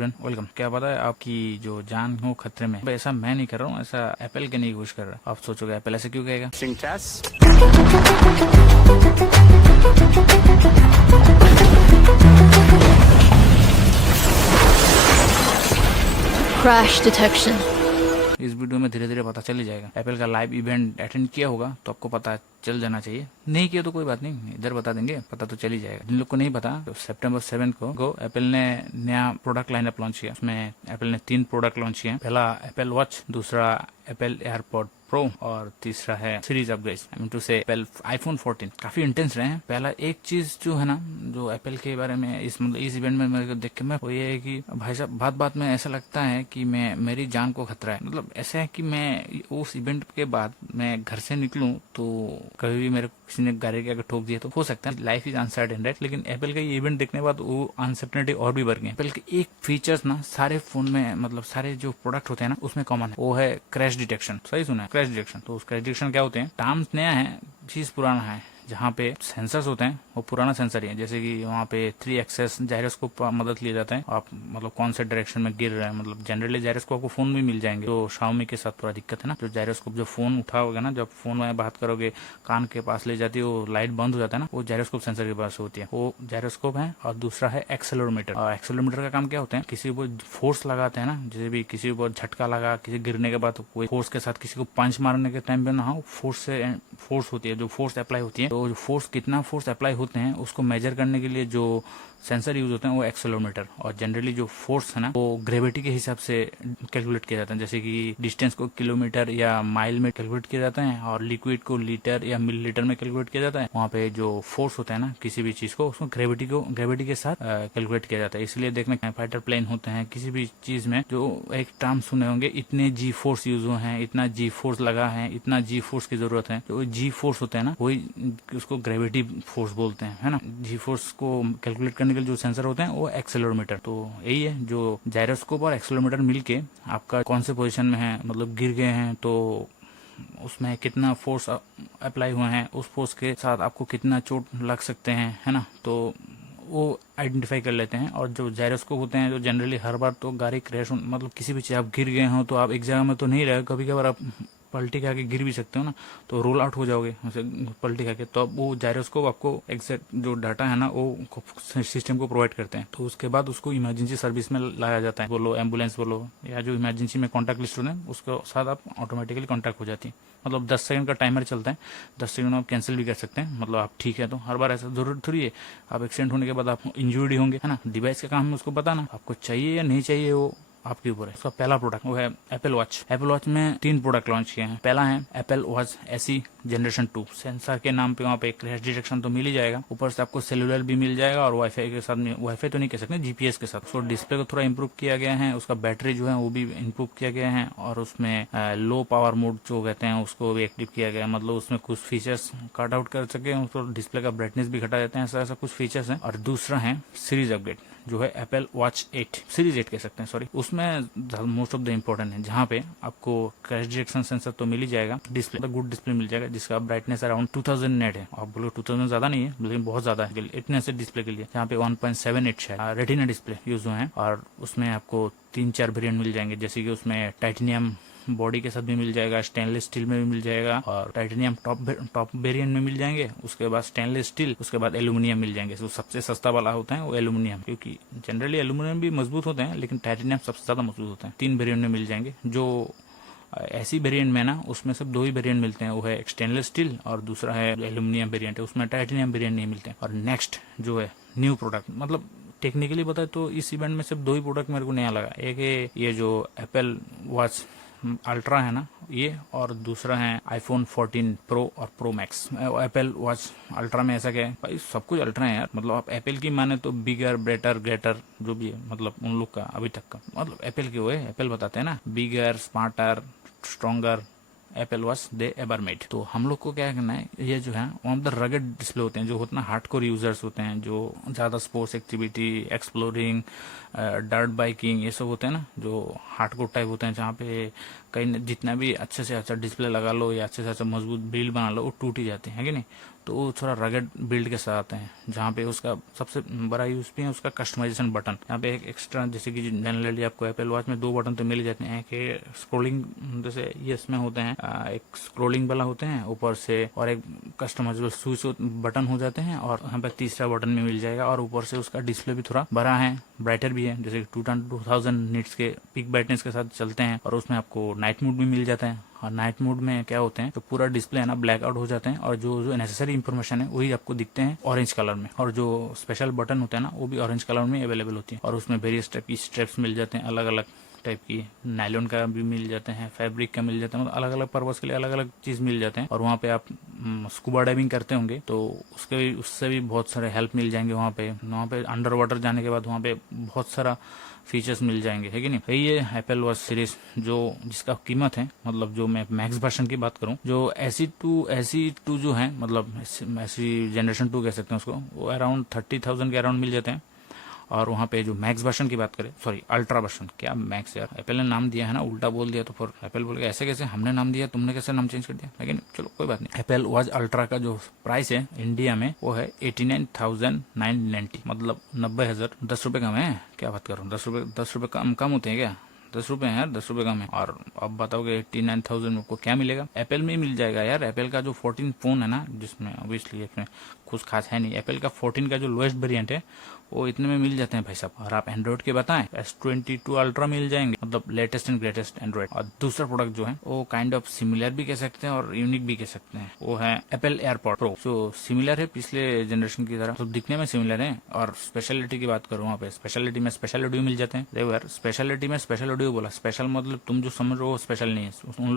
Everyone, welcome. क्या पता है आपकी जो जान हो खतरे में, ऐसा मैं नहीं कर रहा हूँ, ऐसा एप्पल के नहीं कोशिश कर रहा। आप सोचोगे एप्पल ऐसे क्यों कहेगा? Crash detection. इस वीडियो में धीरे धीरे पता चल ही जाएगा। एप्पल का लाइव इवेंट अटेंड किया होगा तो आपको पता चल जाना चाहिए, नहीं किया तो कोई बात नहीं, इधर बता देंगे, पता तो चल ही जाएगा। जिन लोग को नहीं पता, तो सितंबर 7 को एप्पल ने नया प्रोडक्ट लाइनअप लॉन्च किया। उसमें एप्पल ने 3 प्रोडक्ट लॉन्च किए। पहला एप्पल वॉच, दूसरा एप्पल एयरपॉड प्रो और तीसरा है series upgrade, I mean to say Apple iPhone 14। काफी इंटेंस रहे हैं। पहला एक चीज जो है ना, जो एप्पल के बारे में इस इवेंट में मेरे को देख के मैं, वो ये है कि भाई साहब बात बात में ऐसा लगता है कि मेरी जान को खतरा है। मतलब ऐसा है कि मैं उस इवेंट के बाद मैं घर से निकलूं तो कभी भी मेरे किसी ने गाड़ी के आगे ठोक दिया तो हो सकता है। Life is uncertain, right? लेकिन एप्पल का ये इवेंट देखने के बाद वो अनसर्टेनिटी और भी बढ़ गई। एप्पल के एक फीचर्स ना सारे फोन में, मतलब सारे जो प्रोडक्ट होते हैं ना, उसमें कॉमन है। वो है क्रैश डिटेक्शन। सही सुना है, क्रैश डिटेक्शन। तो उस क्रैश डिटेक्शन क्या होते हैं? टर्म्स नया है, चीज पुराना है। जहाँ पे सेंसर्स होते हैं वो पुराना सेंसर ही है। जैसे कि वहाँ पे 3 एक्सेस जायरोस्कोप मदद लिए जाते हैं। आप मतलब कौन से डायरेक्शन में गिर रहे हैं, मतलब जनरली जायरोस्कोप आपको फोन में मिल जाएंगे। तो शाओमी के साथ थोड़ा दिक्कत है ना, जो जायरोस्कोप जो फोन उठाओगे ना, जब फोन में बात करोगे कान के पास ले जाती है, वो लाइट बंद हो जाता है ना, वो जायरोस्कोप सेंसर के पास होती है। वो जायरोस्कोप है। और दूसरा है एक्सेलेरोमीटर। और एक्सेलेरोमीटर का काम क्या होता है? किसी को फोर्स लगाते हैं ना, जैसे भी किसी को झटका लगा, किसी गिरने के बाद कोई फोर्स के साथ किसी को पंच मारने के टाइम पे ना, फोर्स होती है, जो फोर्स अप्लाई होती है, तो जो फोर्स कितना फोर्स अप्लाई होते हैं उसको मेजर करने के लिए जो सेंसर यूज होते हैं वो एक्सेलेरोमीटर। और जनरली जो फोर्स है ना, वो ग्रेविटी के हिसाब से कैलकुलेट किया जाता है। जैसे कि डिस्टेंस को किलोमीटर या माइल में कैलकुलेट किया जाता है, और लिक्विड को लीटर या मिलीलीटर में कैलकुलेट किया जाता है। वहाँ पे जो फोर्स होता है ना किसी भी चीज को, उसको ग्रेविटी के साथ कैलकुलेट किया जाता है। इसलिए देखना, फाइटर प्लेन होते हैं, किसी भी चीज में जो एक टर्म सुने होंगे, इतने जी फोर्स यूज हुए हैं, इतना जी फोर्स लगा है, इतना जी फोर्स की जरूरत है। तो जी फोर्स होते हैं ना, वही उसको ग्रेविटी फोर्स बोलते हैं, है ना। जी फोर्स को कैलकुलेट करने के लिए जो सेंसर होते हैं वो एक्सेलेरोमीटर। तो यही है, जो जायरोस्कोप और एक्सेलेरोमीटर मिलके आपका कौन से पोजीशन में है, मतलब गिर गए हैं तो उसमें कितना फोर्स अप्लाई हुए हैं, उस फोर्स के साथ आपको कितना चोट लग सकते हैं, है ना। तो वो आइडेंटिफाई कर लेते हैं। और जो जायरोस्कोप होते हैं, जो जनरली हर बार तो गाड़ी क्रैश, मतलब किसी भी चीज आप गिर गए हो तो आप एक जगह में तो नहीं रहे, कभी कभार आप पलटी खा के गिर भी सकते हो ना, तो रोल आउट हो जाओगे पलटी खा के। तो अब वो जायरोस्कोप आपको एग्जैक्ट जो डाटा है ना, वो सिस्टम को प्रोवाइड करते हैं। तो उसके बाद उसको इमरजेंसी सर्विस में लाया जाता है, बोलो एम्बुलेंस बोलो, या जो इमरजेंसी में कॉन्टैक्ट लिस्ट होते हैं उसके साथ आप ऑटोमेटिकली कॉन्टैक्ट हो जाती है। मतलब 10 सेकंड का टाइमर चलता है, 10 सेकंड में आप कैंसिल भी कर सकते हैं। मतलब आप ठीक है तो हर बार ऐसा जरूरत थोड़ी है आप एक्सीडेंट होने के बाद आप इंजर्ड होंगे, है ना। डिवाइस का काम है उसको बताना, आपको चाहिए या नहीं चाहिए वो आपके ऊपर है। उसका पहला प्रोडक्ट वो है एप्पल वॉच। एप्पल वॉच में 3 प्रोडक्ट लॉन्च किए हैं। पहला है Apple watch SE generation 2। Sensor के नाम पे वहाँ पे क्रैश डिटेक्शन तो मिल ही जाएगा, ऊपर से आपको सेलुलर भी मिल जाएगा, और वाईफाई के साथ, वाईफाई तो नहीं कह सकते, जीपीएस के साथ। उसको डिस्प्ले को थोड़ा इंप्रूव किया गया है, उसका बैटरी जो है वो भी इंप्रूव किया गया है, और उसमें लो पावर मोड जो कहते हैं उसको भी एक्टिव किया गया है। मतलब उसमें कुछ फीचर्स कट आउट कर सके, उसको डिस्प्ले का ब्राइटनेस भी घटा देते हैं, ऐसा ऐसा कुछ फीचर्स है। और दूसरा है सीरीज अपग्रेड, जो है एप्पल वॉच 8, सीरीज 8 कह सकते हैं, सॉरी। उसमें मोस्ट ऑफ द इम्पोर्टेंट है, जहाँ पे आपको क्रैश डिटेक्शन सेंसर तो मिल ही जाएगा, डिस्प्ले गुड डिस्प्ले मिल जाएगा, जिसका ब्राइटनेस अराउंड 2000 नेट है। आप बोलो 2000 ज्यादा नहीं है, लेकिन बहुत ज्यादा है इतने से डिस्प्ले के लिए। जहाँ पे 1.78 है रेटिना डिस्प्ले यूज हुए हैं। और उसमें आपको 3-4 वेरिएंट मिल जाएंगे, जैसे कि उसमें टाइटेनियम बॉडी के साथ भी मिल जाएगा, स्टेनलेस स्टील में भी मिल जाएगा, और टाइटेनियम टॉप वेरिएंट में मिल जाएंगे, उसके बाद स्टेनलेस स्टील, उसके बाद एल्यूमिनियम मिल जाएंगे। तो सबसे सस्ता वाला होता है वो एल्यूमिनियम, क्योंकि जनरली एल्यूमिनियम भी मजबूत होते हैं, लेकिन टाइटेनियम सबसे ज्यादा मजबूत होते हैं। 3 वेरिएंट में मिल जाएंगे। जो ऐसी वेरिएंट में ना, उसमें सब 2 ही वेरिएंट मिलते हैं, वो है स्टेनलेस स्टील और दूसरा है एल्यूमिनियम वेरिएंट है, उसमें टाइटेनियम वेरिएंट नहीं मिलते हैं। और नेक्स्ट जो है न्यू प्रोडक्ट, मतलब टेक्निकली बताए तो इस इवेंट में सिर्फ 2 ही प्रोडक्ट मेरे को नया लगा। एक है ये जो एप्पल वॉच अल्ट्रा है ना ये, और दूसरा है आईफोन 14 प्रो और pro max. Apple watch ultra में ऐसा क्या है भाई, सब कुछ अल्ट्रा है यार। मतलब आप एप्पल की माने तो बिगर बेटर ग्रेटर जो भी है, मतलब उन लोग का अभी तक का, मतलब एप्पल के वो है, एप्पल बताते हैं ना, bigger smarter stronger Apple Watch they ever made. तो हम लोग को क्या करना है, ये जो है one of the rugged display होते हैं, जो होता है हार्डकोर यूजर्स होते हैं, जो ज्यादा sports activity, exploring, dirt biking, ये सब होते हैं ना, जो हार्डकोर टाइप होते हैं, जहाँ पे कहीं जितना भी अच्छे से अच्छा डिस्प्ले लगा लो या अच्छे से अच्छा मजबूत बिल्ड बना लो, वो टूट ही जाते हैं, कि नहीं। तो वो थोड़ा रगड बिल्ड के साथ आते हैं, जहाँ पे उसका सबसे बड़ा यूएसपी है उसका कस्टमाइजेशन बटन। यहाँ पे एक एक्स्ट्रा, जैसे कि जनरली आपको एप्पल वॉच में 2 बटन तो मिल जाते हैं कि स्क्रोलिंग, जैसे ये इसमें होते हैं एक स्क्रोलिंग वाला होते हैं ऊपर से, और एक कस्टमाइजेबल स्विच बटन हो जाते हैं, और यहाँ पे तीसरा बटन में मिल जाएगा। और ऊपर से उसका डिस्प्ले भी थोड़ा बड़ा है, ब्राइटर भी है, जैसे 2000 निट्स के पीक ब्राइटनेस के साथ चलते हैं। और उसमें आपको नाइट मोड भी मिल जाता है, और नाइट मोड में क्या होते हैं तो पूरा डिस्प्ले है ना ब्लैक आउट हो जाते हैं, और जो नेसेसरी इंफॉर्मेशन है वही आपको दिखते हैं ऑरेंज कलर में, और जो स्पेशल बटन होते हैं ना वो भी ऑरेंज कलर में अवेलेबल होती है। और उसमें वेरियस टाइप की स्ट्रेप्स मिल जाते हैं, अलग अलग टाइप की, नायलॉन का भी मिल जाते हैं, फैब्रिक का मिल जाता है, मतलब अलग अलग पर्पज के लिए अलग अलग चीज मिल जाते हैं। और वहाँ पे आप स्कूबा डाइविंग करते होंगे तो उससे भी बहुत सारे हेल्प मिल जाएंगे। वहाँ पे अंडर वाटर जाने के बाद वहाँ पे बहुत सारा फीचर्स मिल जाएंगे, है कि नहीं भाई। ये एप्पल वॉच सीरीज जो जिसका कीमत है, मतलब जो मैं मैक्स वर्जन की बात करूं, जो SE2 जो है, मतलब ऐसी जनरेशन 2 कह सकते हैं उसको, वो अराउंड 30,000 के अराउंड मिल जाते हैं। और वहाँ पे जो मैक्स वर्जन की बात करें, सॉरी अल्ट्रा वर्जन, क्या मैक्स यार, एप्पल ने नाम दिया है ना, उल्टा बोल दिया तो फिर एप्पल बोलेगा ऐसे कैसे, हमने नाम दिया तुमने कैसे नाम चेंज कर दिया, लेकिन चलो कोई बात नहीं। एप्पल वॉच अल्ट्रा का जो प्राइस है इंडिया में वो है 89,990, मतलब 90,000। 10 रुपए कम है, क्या बात कर रहा हूँ, 10 रुपए कम होते हैं क्या, 10 रुपए हैं यार, 10 रुपए कम है। और अब बताओगे 89,000 में आपको क्या मिलेगा, एप्पल में ही मिल जाएगा यार। एप्पल का जो 14 फोन है ना, जिसमें ऑब्वियसली इसमें कुछ खास है नहीं, एप्पल का 14 का जो लोएस्ट वेरिएंट है वो इतने में मिल जाते हैं भाई साहब। और आप एंड्रॉइड के बताएं, S22 अल्ट्रा मिल जाएंगे, मतलब लेटेस्ट एंड ग्रेटेस्ट एंड्रॉइड। और दूसरा प्रोडक्ट जो है वो काइंड ऑफ सिमिलर भी कह सकते हैं और यूनिक भी कह सकते हैं, वो है एप्पल एयरपॉड प्रो। जो सिमिलर है पिछले जनरेशन की तरह, तो दिखने में सिमिलर है। और स्पेशलिटी की बात करूँ, वहाँ पे स्पेशलिटी में स्पेशल ऑडियो मिल जाते हैं। देखो यार, स्पेशलिटी में स्पेशल ऑडियो बोला, स्पेशल मतलब तुम जो समझ रहे हो स्पेशल नहीं है,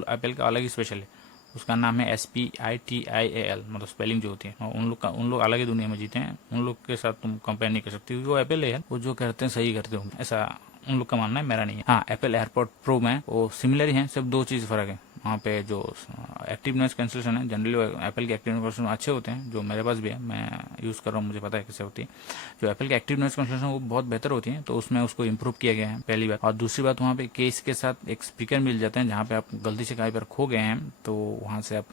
एप्पल का अलग ही स्पेशल है, उसका नाम है SPITIAL, मतलब स्पेलिंग जो होती है। उन लोग अलग ही दुनिया में जीते हैं, उन लोग के साथ तुम कंपेयर नहीं कर सकती, क्योंकि वो एप्पल है, वो जो करते हैं सही करते होंगे, ऐसा उन लोग का मानना है, मेरा नहीं है। हाँ, एप्पल एयरपॉड प्रो में वो सिमिलर ही है, सिर्फ 2 चीज फर्क है। वहाँ पे जो एक्टिव नॉइज कैंसिलेशन है, जनरली एप्पल के एक्टिव नॉइज कैंसिलेशन अच्छे होते हैं, जो मेरे पास भी है, मैं यूज़ कर रहा हूँ, मुझे पता है कैसे होती है। जो एप्पल की एक्टिव नॉइज कैंसिलेशन वो बहुत बेहतर होती है, तो उसमें उसको इम्प्रूव किया गया है, पहली बात। और दूसरी बात, वहाँ पे केस के साथ एक स्पीकर मिल जाते हैं, जहाँ पे आप गलती से कहीं पर खो गए हैं तो वहाँ से आप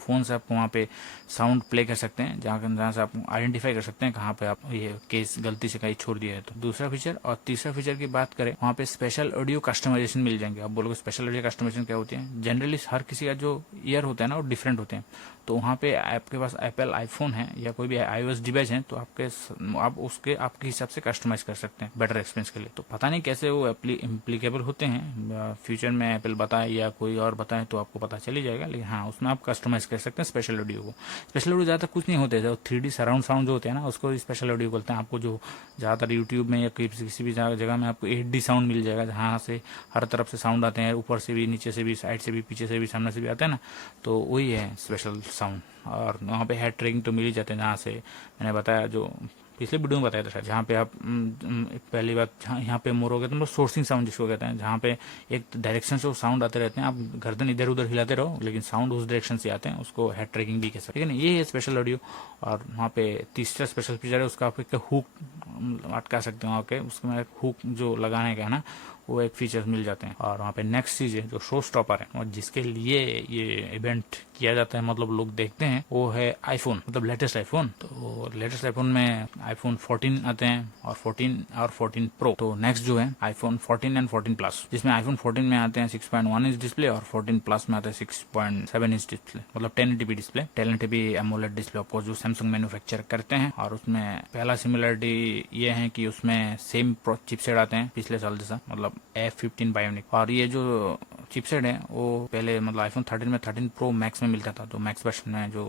फोन से आप वहाँ पे साउंड प्ले कर सकते हैं, जहाँ से आप आइडेंटिफाई कर सकते हैं कहाँ पे आप ये केस गलती से कहीं छोड़ दिया है। तो दूसरा फीचर। और तीसरा फीचर की बात करें, वहाँ पे स्पेशल ऑडियो कस्टमाइजेशन मिल जाएंगे। आप बोलोगे स्पेशल ऑडियो कस्टमाइजेशन क्या होती है, जनरली हर किसी का जो ईयर होता है ना वो डिफरेंट होते हैं, तो वहाँ पे आपके पास एप्पल आईफोन है या कोई भी iOS डिवाइस है तो आपके हिसाब से कस्टमाइज कर सकते हैं बेटर एक्सपीरियंस के लिए। तो पता नहीं कैसे वो इम्प्लीकेबल होते हैं, फ्यूचर में एप्पल बताए या कोई और बताए तो आपको पता चल ही जाएगा, लेकिन हाँ उसमें आप कस्टमाइज कर सकते हैं स्पेशल ऑडियो को। स्पेशल ऑडियो ज़्यादा कुछ नहीं होते, जो 3D सराउंड साउंड जो होते हैं ना उसको स्पेशल ऑडियो बोलते हैं। आपको जो ज़्यादातर यूट्यूब में या किसी भी जगह में आपको 8D साउंड मिल जाएगा, जहाँ से हर तरफ से साउंड आते हैं, ऊपर से भी, नीचे से भी, साइड से भी, पीछे से भी, सामने से भी आते हैं ना, तो वही है स्पेशल साउंड। और वहाँ पे हेड ट्रैकिंग तो मिल ही जाते हैं, जहाँ से मैंने बताया, जो पिछले वीडियो में बताया था शायद, जहाँ पे आप पहली बात यहाँ पे मोरोगे तो मतलब सोर्सिंग साउंड जिसको कहते हैं, जहाँ पे एक डायरेक्शन से वो साउंड आते रहते हैं, आप गर्दन इधर उधर हिलाते रहो लेकिन साउंड उस डायरेक्शन से आते हैं, उसको हेड ट्रैकिंग भी कह सकते हैं। लेकिन ये है स्पेशल ऑडियो। और वहाँ पे तीसरा स्पेशल फीचर है उसका, आप एक हुक अटका सकते हो, ओके, उसमें हुक जो लगाने का है ना वो एक फीचर मिल जाते हैं। और वहाँ पे नेक्स्ट चीज है जो शो स्टॉपर है और जिसके लिए ये इवेंट किया जाता है, मतलब लोग देखते हैं, वो है आईफोन, मतलब लेटेस्ट आईफोन। तो लेटेस्ट आईफोन में आईफोन 14 आते हैं और 14 प्रो। तो नेक्स्ट जो है आईफोन 14 एंड 14 प्लस, जिसमें आईफोन 14 में आते हैं 6.1 इंच डिस्प्ले और 14 प्लस में आता है 6.7 इंच डिस्प्ले, मतलब 1080p display, 1080p AMOLED display आपको जो सैमसंग मैन्युफैक्चर करते हैं। और उसमें पहला सिमिलरिटी ये है कि उसमें सेम चिपसेट आते हैं पिछले साल जैसा, मतलब F15 बायोनिक। और ये जो चिपसेट है वो पहले मतलब आईफोन 13 में 13 प्रो मैक्स में मिलता था, तो मैक्स वर्जन में जो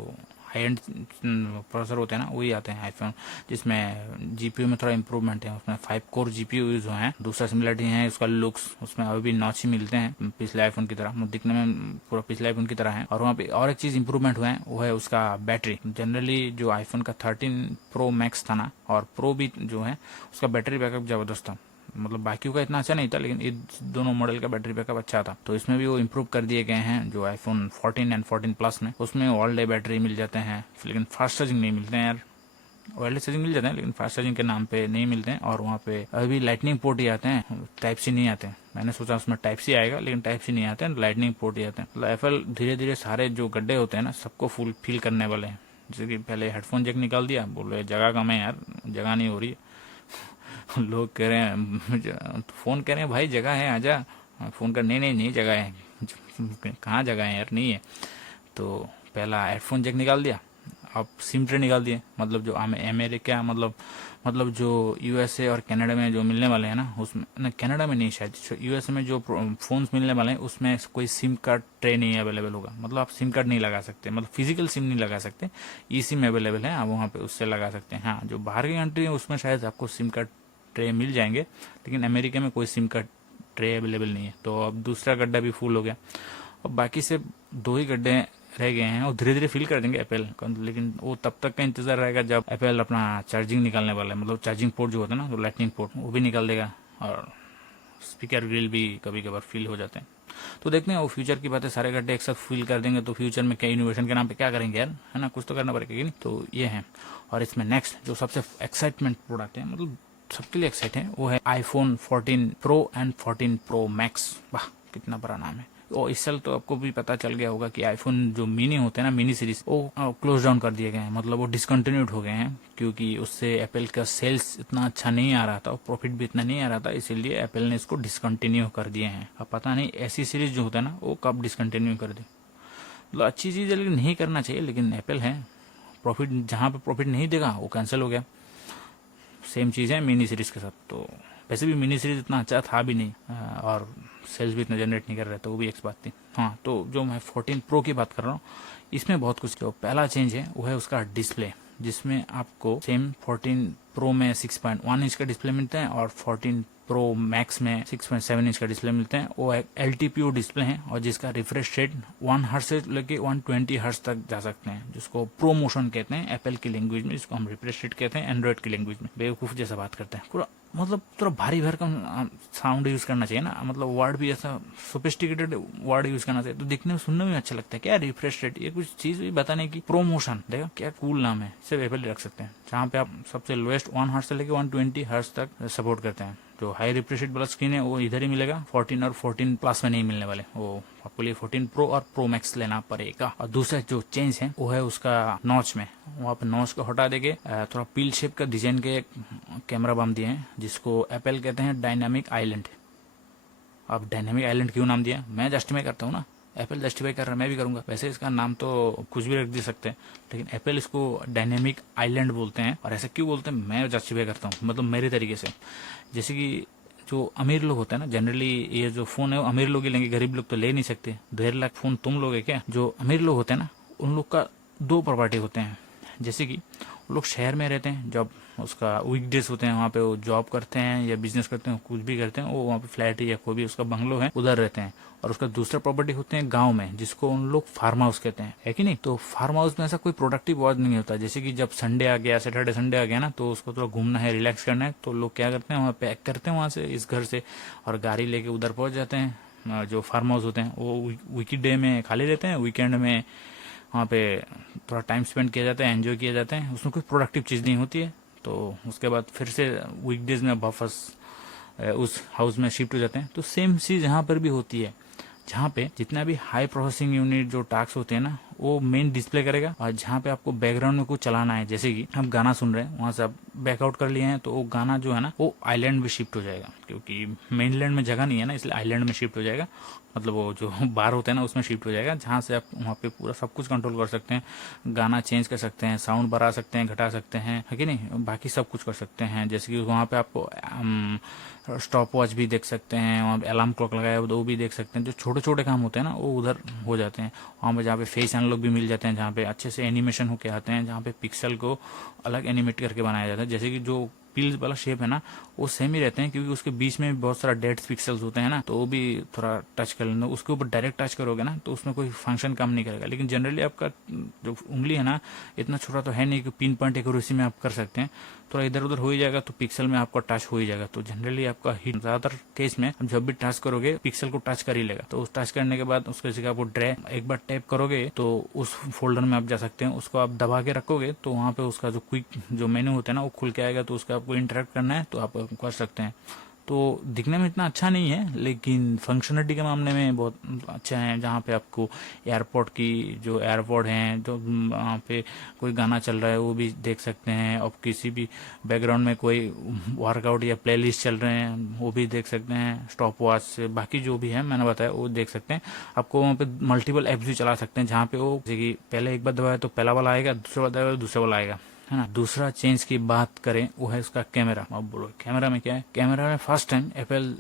हाई एंड प्रोसेसर होते हैं ना वही आते हैं आईफोन, जिसमें जीपीयू में थोड़ा इंप्रूवमेंट है, उसमें 5 कोर जीपीयू यूज हुए हैं। दूसरा सिमिलरिटी है उसका लुक्स, उसमें अभी भी नॉच ही मिलते हैं पिछले आईफोन की तरह, दिखने में पूरा पिछले आईफोन की तरह है। और वहाँ पे और एक चीज इंप्रूवमेंट हुआ है वो है उसका बैटरी। जनरली जो आईफोन का 13 प्रो मैक्स था ना और प्रो भी जो है उसका बैटरी बैकअप जबरदस्त था, मतलब बाकियों का इतना अच्छा नहीं था, लेकिन इस दोनों मॉडल का बैटरी बैकअप अच्छा था। तो इसमें भी वो इम्प्रूव कर दिए गए हैं जो आईफोन 14 एंड 14 प्लस में, उसमें ऑल डे बैटरी मिल जाते हैं, लेकिन फास्ट चार्जिंग नहीं मिलते हैं यार। वायरलेस चार्जिंग मिल जाते हैं लेकिन फास्ट चार्जिंग के नाम पे नहीं मिलते हैं। और वहाँ पे अभी लाइटनिंग पोर्ट ही आते हैं, टाइप सी नहीं आते हैं। मैंने सोचा उसमें टाइप सी आएगा लेकिन टाइप सी नहीं आते हैं, लाइटनिंग पोर्ट ही आते हैं। मतलब एप्पल धीरे धीरे सारे जो गड्ढे होते हैं ना सबको फुल फिल करने वाले हैं, जैसे कि पहले हेडफोन जैक निकाल दिया, बोल रहे जगह कम है यार, जगह नहीं हो रही लोग कह रहे हैं, फ़ोन कह रहे हैं भाई जगह है आजा, फ़ोन कर, नहीं नहीं नहीं जगह है कहाँ जगह है यार, नहीं है। तो पहला हेडफोन जैक निकाल दिया, अब सिम ट्रे निकाल दिए, मतलब जो अमेरिका, मतलब जो यूएसए और कनाडा में जो मिलने वाले हैं ना, उसमें ना, कनाडा में नहीं शायद, यूएसए में जो फोन्स मिलने वाले हैं उसमें कोई सिम कार्ड ट्रे नहीं अवेलेबल होगा, मतलब आप सिम कार्ड नहीं लगा सकते, मतलब फिजिकल सिम नहीं लगा सकते, ई सिम अवेलेबल है, आप वहाँ पे उससे लगा सकते हैं। हाँ, जो बाहर की कंट्री है उसमें शायद आपको सिम कार्ड ट्रे मिल जाएंगे, लेकिन अमेरिका में कोई सिम कार्ड ट्रे अवेलेबल नहीं है। तो अब दूसरा गड्ढा भी फुल हो गया, अब बाकी से 2 ही गड्ढे रह गए हैं, और धीरे धीरे फिल कर देंगे एप्पल, लेकिन वो तब तक का इंतजार रहेगा जब एप्पल अपना चार्जिंग निकालने वाला है, मतलब चार्जिंग पोर्ट जो होता है ना, जो लाइटनिंग पोर्ट, वो भी निकाल देगा, और स्पीकर ग्रिल भी कभी कभार फिल हो जाते हैं। तो देखते हैं, वो फ्यूचर की बात है, सारे गड्ढे एक साथ फिल कर देंगे तो फ्यूचर में क्या इनोवेशन के नाम पे क्या करेंगे यार, है ना, कुछ तो करना पड़ेगा कि नहीं। तो ये है, और इसमें नेक्स्ट जो सबसे एक्साइटमेंट प्रोडक्ट है, मतलब सबके लिए एक्साइट है, वो है iPhone 14 pro and 14 pro max. वाह, कितना बड़ा नाम है। और इस साल तो आपको भी पता चल गया होगा कि आईफोन जो मिनी होते हैं ना, मिनी सीरीज, वो क्लोज डाउन कर दिए गए हैं, मतलब वो डिसकंटिन्यूड हो गए हैं, क्योंकि उससे एप्पल का सेल्स इतना अच्छा नहीं आ रहा था और प्रॉफिट भी इतना नहीं आ रहा था, इसीलिए एप्पल ने इसको डिसकंटिन्यू कर दिए हैं। अब पता नहीं ऐसी सीरीज जो होता है ना, वो कब डिसकंटिन्यू कर दे, मतलब अच्छी चीज है लेकिन नहीं करना चाहिए, लेकिन एप्पल है, प्रॉफिट जहाँ पे प्रॉफिट नहीं देगा वो कैंसिल हो गया। सेम चीज़ है मिनी सीरीज के साथ। तो वैसे भी मिनी सीरीज इतना अच्छा था भी नहीं, और सेल्स भी इतना जनरेट नहीं कर रहे, तो वो भी एक बात थी। हाँ, तो जो मैं 14 प्रो की बात कर रहा हूँ, इसमें बहुत कुछ, जो पहला चेंज है वो है उसका डिस्प्ले, जिसमें आपको सेम 14 प्रो में 6.1 इंच का डिस्प्ले मिलता है, और 14 प्रो मैक्स में 6.7 इंच का डिस्प्ले मिलते हैं। वो एक LTPO डिस्प्ले है, और जिसका रिफ्रेश रेट 1 हर्ट्ज से लेके 120 हर्ट्ज तक जा सकते हैं, जिसको प्रो मोशन कहते हैं एप्पल की लैंग्वेज में, जिसको हम रिफ्रेश रेट कहते हैं एंड्रॉइड की लैंग्वेज में। बेवकूफ जैसा बात करते हैं पूरा, मतलब थोड़ा भारी भरकम साउंड यूज करना चाहिए ना, मतलब वर्ड भी ऐसा सोफिस्टिकेटेड वर्ड यूज करना चाहिए, तो दिखने में सुनने में अच्छा लगता है। क्या रिफ्रेश रेट, ये कुछ चीज भी बताने की, प्रोमोशन, देखा क्या कूल नाम है, सिर्फ एप्पल रख सकते हैं, जहाँ पे आप सबसे लोएस्ट 1 हर्ट्ज से लेके 120 हर्ट्ज तक सपोर्ट करते हैं। जो हाई रिफ्रेश रेट वाला स्क्रीन है वो इधर ही मिलेगा, 14 और 14 प्लस में नहीं मिलने वाले, वो आपको लिए 14 प्रो और प्रो मैक्स लेना पड़ेगा। और दूसरा जो चेंज है वो है उसका नॉच में, वहाँ पे नॉच को हटा देके थोड़ा पील शेप का डिजाइन के कैमरा बम दिए हैं, जिसको एप्पल कहते हैं डायनामिक आइलैंड। अब डायनामिक आइलैंड क्यों नाम दिया, मैं जस्टिफाई करता हूँ ना, एप्पल जस्टिफाई कर रहा है, मैं भी करूंगा। वैसे इसका नाम तो कुछ भी रख दे सकते हैं, लेकिन एप्पल इसको डायनेमिक आइलैंड बोलते हैं, और ऐसा क्यों बोलते हैं मैं जस्टिफाई करता हूँ, मतलब मेरे तरीके से। जैसे कि जो अमीर लोग होते हैं ना, जनरली ये जो फोन है वो अमीर लोग ही लेंगे, गरीब लोग तो ले नहीं सकते। 1.5 लाख फोन तुम लोगे क्या? जो अमीर लोग होते हैं ना, उन लोग का 2 प्रॉपर्टी होते हैं। जैसे कि वो लोग शहर में रहते हैं, जब उसका वीकडेज होते हैं वहाँ पे वो जॉब करते हैं या बिजनेस करते हैं, कुछ भी करते हैं, वो वहाँ पे फ्लैट या कोई भी उसका बंगलो है उधर रहते हैं। और उसका दूसरा प्रॉपर्टी होते हैं गांव में, जिसको उन लोग फार्म हाउस कहते हैं, है कि नहीं? तो फार्म हाउस में ऐसा कोई प्रोडक्टिव वर्क नहीं होता। जैसे कि जब संडे आ गया, सैटरडे संडे आ गया ना, तो उसको थोड़ा घूमना है, रिलैक्स करना है, तो लोग क्या करते हैं, वहाँ पैक करते हैं वहाँ से, इस घर से, और गाड़ी लेके उधर पहुंच जाते हैं। जो फार्म हाउस होते हैं वो वीकेंड डे में खाली रहते हैं, वीकेंड में वहाँ पे थोड़ा टाइम स्पेंड किया जाता है, एंजॉय किया जाता है, उसमें कोई प्रोडक्टिव चीज़ नहीं होती है। तो उसके बाद फिर से वीकडेज में वापस उस हाउस में शिफ्ट हो जाते हैं। तो सेम चीज़ यहाँ पर भी होती है, जहाँ पे जितना भी हाई प्रोसेसिंग यूनिट जो टास्क होते हैं ना, वो मेन डिस्प्ले करेगा, और जहाँ पे आपको बैकग्राउंड में कुछ चलाना है, जैसे कि हम गाना सुन रहे हैं, वहां से आप बैकआउट कर लिए हैं, तो वो गाना जो है ना वो आइलैंड में शिफ्ट हो जाएगा, क्योंकि मेनलैंड में जगह नहीं है ना, इसलिए आइलैंड में शिफ्ट हो जाएगा। मतलब वो जो बार होते हैं ना उसमें शिफ्ट हो जाएगा, जहाँ से आप वहाँ पे पूरा सब कुछ कंट्रोल कर सकते हैं, गाना चेंज कर सकते हैं, साउंड बढ़ा सकते हैं, घटा सकते हैं, है कि नहीं? बाकी सब कुछ कर सकते हैं। जैसे कि वहाँ पे आपको स्टॉप वॉच भी देख सकते हैं, वहाँ अलार्म क्लॉक लगाया हो तो वो भी देख सकते हैं। जो छोटे छोटे काम होते हैं ना वो उधर हो जाते हैं वहाँ पे, जहाँ पे फेस एनालॉग भी मिल जाते हैं, जहाँ पे अच्छे से एनिमेशन होके आते हैं, जहाँ पे पिक्सल को अलग एनिमेट करके बनाया जाता है। जैसे कि जो पिल वाला शेप है ना वो सेम ही रहते हैं, क्योंकि उसके बीच में बहुत सारा डेड पिक्सल्स होते हैं ना, तो वो भी थोड़ा टच कर लेना। उसके ऊपर डायरेक्ट टच करोगे ना तो उसमें कोई फंक्शन काम नहीं करेगा। लेकिन जनरली आपका जो उंगली है ना इतना छोटा तो है नहीं कि पिन पॉइंट एक्यूरेसी में आप कर सकते हैं, थोड़ा इधर उधर हो ही जाएगा, तो पिक्सल में आपका टच हो ही जाएगा। तो जनरली आपका हिट ज्यादातर केस में जब भी टच करोगे पिक्सल को टच कर ही लेगा। तो उस टच करने के बाद उसके जगह आपको ड्रैग एक बार टैप करोगे तो उस फोल्डर में आप जा सकते हैं। उसको आप दबा के रखोगे तो वहाँ पे उसका जो क्विक जो मेन्यू होता है ना वो खुल के आएगा, तो उसका आपको इंटरेक्ट करना है तो आप कर सकते हैं। तो दिखने में इतना अच्छा नहीं है, लेकिन फंक्शनलिटी के मामले में बहुत अच्छा है। जहाँ पे आपको एयरपोर्ट की जो एयरपोर्ट हैं, तो वहाँ पे कोई गाना चल रहा है वो भी देख सकते हैं, और किसी भी बैकग्राउंड में कोई वर्कआउट या प्लेलिस्ट चल रहे हैं वो भी देख सकते हैं। स्टॉप वॉच से बाकी जो भी है मैंने बताया वो देख सकते हैं। आपको वहाँ पे मल्टीपल एप्स भी चला सकते हैं, जहाँ पे वो जैसे कि पहले एक बार दबाया तो पहला वाला आएगा, दूसरा बार दबाया तो दूसरा वाला आएगा, है ना। दूसरा चेंज की बात करें वो है उसका कैमरा। अब बोलो कैमरा में क्या है, कैमरा में फर्स्ट टाइम एप्पल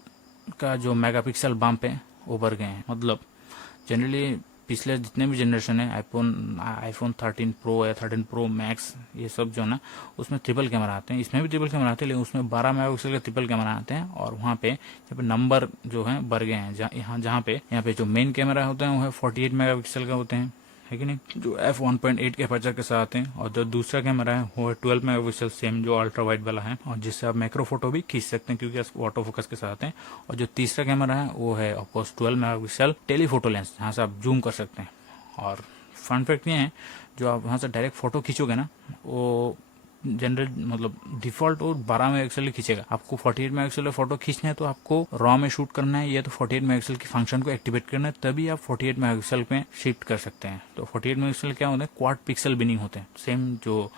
का जो मेगापिक्सल बम्प है वो बढ़ गए हैं। मतलब जनरली पिछले जितने भी जनरेशन है आईफोन 13 प्रो या 13 प्रो मैक्स, ये सब जो ना उसमें ट्रिपल कैमरा आते हैं। इसमें भी ट्रिपल कैमरा आते हैं, लेकिन उसमें 12 मेगापिक्सल के ट्रिपल कैमरा आते हैं। और वहाँ पे नंबर जो है बढ़ गए हैं। यहाँ पे जो मेन कैमरा होते हैं वो है 48 मेगापिक्सल का होते हैं, है कि नहीं, जो f1.8 के अपर्चर के साथ हैं। और जो दूसरा कैमरा है वो है 12 मेगापिक्सल, सेम जो अल्ट्रा वाइड वाला है, और जिससे आप मैक्रो फोटो भी खींच सकते हैं क्योंकि ऑटो फोकस के साथ हैं। और जो तीसरा कैमरा है वो है ऑफकोर्स 12 मेगापिक्सल टेलीफोटो लेंस, जहाँ से आप जूम कर सकते हैं। और फन फैक्ट ये है, जो आप वहाँ से डायरेक्ट फोटो खींचोगे ना, वो जनरल मतलब डिफॉल्ट वो 12 मेगापिक्सल ही खींचेगा। आपको 48 मेगापिक्सल में फोटो खींचना है तो आपको रॉ में शूट करना है, या तो 48 मेगापिक्सल की फंक्शन को एक्टिवेट करना है, तभी आप 48 मेगापिक्सल में शिफ्ट कर सकते हैं। तो 48 मेगापिक्सल क्या होते हैं, क्वाड पिक्सल बिनिंग होते हैं, सेम जो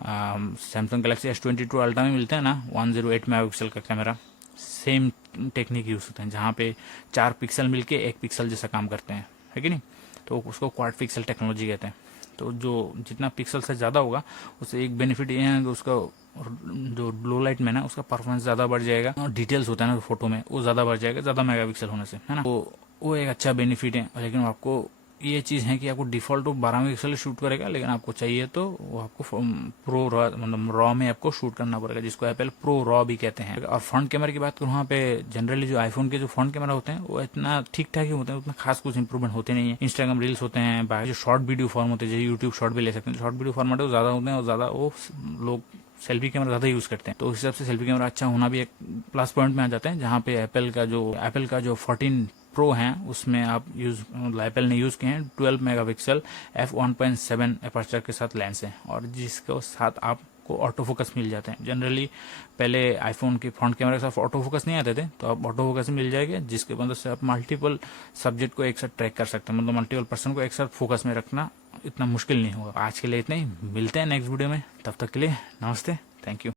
सैमसंग गैलेक्सी S22 अल्ट्रा में मिलते हैं ना 108 मेगापिक्सल का कैमरा, सेम टेक्निक यूज होते हैं, जहाँ पे 4 पिक्सल मिलके 1 पिक्सल जैसा काम करते हैं, है कि नहीं। तो उसको क्वाड पिक्सल टेक्नोलॉजी कहते हैं। तो जो जितना पिक्सल से ज़्यादा होगा उससे एक बेनिफिट ये है कि उसका जो ब्लू लाइट में ना उसका परफॉर्मेंस ज़्यादा बढ़ जाएगा, और डिटेल्स होता है ना फोटो में वो ज़्यादा बढ़ जाएगा, ज़्यादा मेगापिक्सल होने से, है ना। तो वो एक अच्छा बेनिफिट है। लेकिन आपको ये चीज़ है कि आपको डिफॉल्ट 12 मेगापिक्सल शूट करेगा, लेकिन आपको चाहिए तो वो आपको प्रो रॉ मतलब रॉ में आपको शूट करना पड़ेगा, जिसको एप्पल प्रो रॉ भी कहते हैं। और फ्रंट कैमरे की बात करूँ, वहाँ पे जनरली जो आईफोन के जो फ्रंट कैमरा होते हैं वो इतना ठीक ठाक ही होते हैं, उतना खास कुछ इंप्रूवमेंट होते नहीं है। इंस्टाग्राम रील्स होते हैं, बाकी जो शॉर्ट वीडियो फॉर्म होते हैं, जैसे यूट्यूब शॉर्ट भी ले सकते हैं, शॉर्ट वीडियो फॉर्मेट वो ज़्यादा होते हैं, और ज़्यादा वो लोग सेल्फी कैमरा ज़्यादा यूज़ करते हैं। तो उस हिसाब से सेल्फी कैमरा अच्छा होना भी एक प्लस पॉइंट में आ जाते हैं। जहाँ पे एप्पल का जो 14 प्रो हैं उसमें आप एप्पल ने यूज़ किए हैं 12 मेगापिक्सल f1.7 अपर्चर के साथ लेंस है, और जिसके साथ आपको ऑटो फोकस मिल जाते हैं। जनरली पहले आईफोन के फ्रंट कैमरे के साथ ऑटो फोकस नहीं आते थे, तो अब ऑटो फोकस मिल जाएगा, जिसके मदद से आप मल्टीपल सब्जेक्ट को एक साथ ट्रैक कर सकते हैं। मतलब मल्टीपल पर्सन को एक साथ फोकस में रखना इतना मुश्किल नहीं होगा। आज के लिए इतना ही, मिलते हैं नेक्स्ट वीडियो में, तब तक के लिए नमस्ते, थैंक यू।